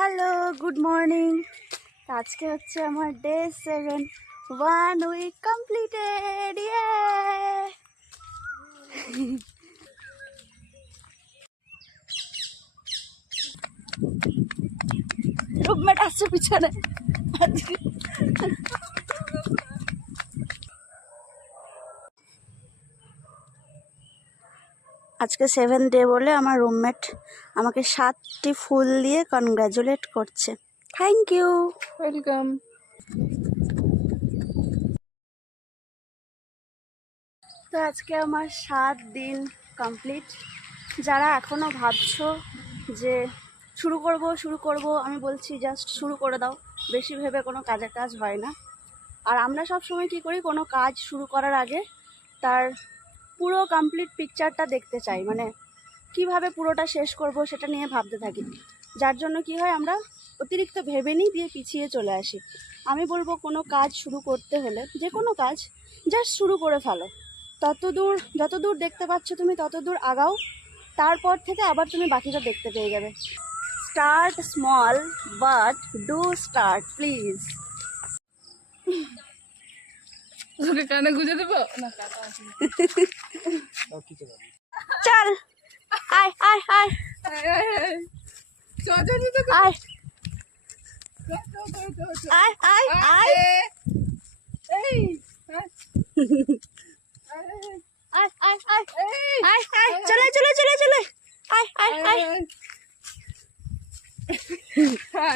Hello, good morning. আজকে হচ্ছে আমার ডে 7, 1 উইক কমপ্লিটেড। রুমমেট আসছে পিছনে। আজকে 7 ডে বলে আমার রুমমেট আমাকে 7টি ফুল দিয়ে কনগ্রাচুলেট করছে। Thank you. ওয়েলকাম। তো আজকে আমার 7 দিন কমপ্লিট। যারা এখনও ভাবছো যে শুরু করব, আমি বলছি জাস্ট শুরু করে দাও। বেশি ভেবে কোনো কাজের কাজ হয় না। আর আমরা সব সময় কী করি, কোনো কাজ শুরু করার আগে তার পুরো কমপ্লিট পিকচারটা দেখতে চাই, মানে কিভাবে পুরোটা শেষ করব সেটা নিয়ে ভাবতে থাকি। যার জন্য কি হয়, আমরা অতিরিক্ত ভেবে নিই, দিয়ে পিছিয়ে চলে আসি। আমি বলবো কোনো কাজ শুরু করতে হলে, যে কোনো কাজ জাস্ট শুরু করে ফেলো। যতদূর দেখতে পাচ্ছ তুমি ততদূর আগাও, তারপর থেকে আবার তুমি বাকিটা দেখতে পেয়ে যাবে। Start small but do start, please. তোকে কানে গুঁজে দেবো না? চল, আয় আয় আয় আয় আয় আয় আয় চলে চলে চলে চলে আয় আয় আয়।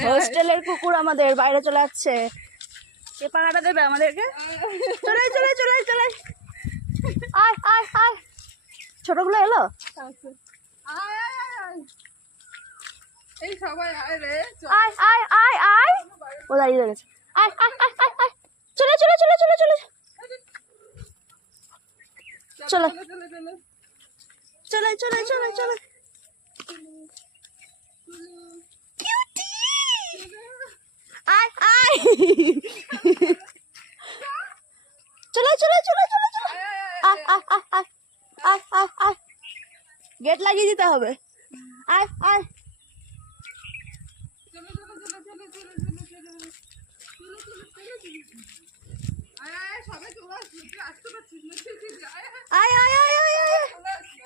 হোস্টেলের কুকুর আমাদের বাইরে চলে যাচ্ছে। কে পাহাড়া দেবে আমাদেরকে? চলে চলে চলে চলে আয় আয় আয়। ছোটগুলো এলো? এই সবাই আয় রে, আয় আয় আয় আয়। ও দাঁড়িয়ে রয়েছে। আয় আয় আয় আয় আয়। চলে চলে চলে চলে চলে চলো চলে চলে চলে চলে। আয় আয় চলে চলে চলে চলে চলে। আয় আয় আয় আয় আয় আয় আয়। গেট লাগিয়ে দিতে হবে। আয় আয়। আয় আয় আয় আয় আয়।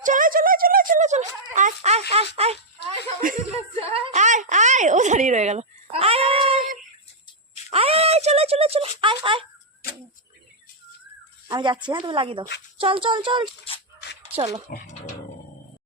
চলে চলে চলে চলে চলে। আয় আয় আয় আয় আয় আয়। ও দাঁড়িয়ে রয়ে গেল। আয় আয় আয় আয় চলে চলে চলে আয় আয়। আমি যাচ্ছি, হ্যাঁ তুমি লাগিয়ে দাও। চল চল চল চলো।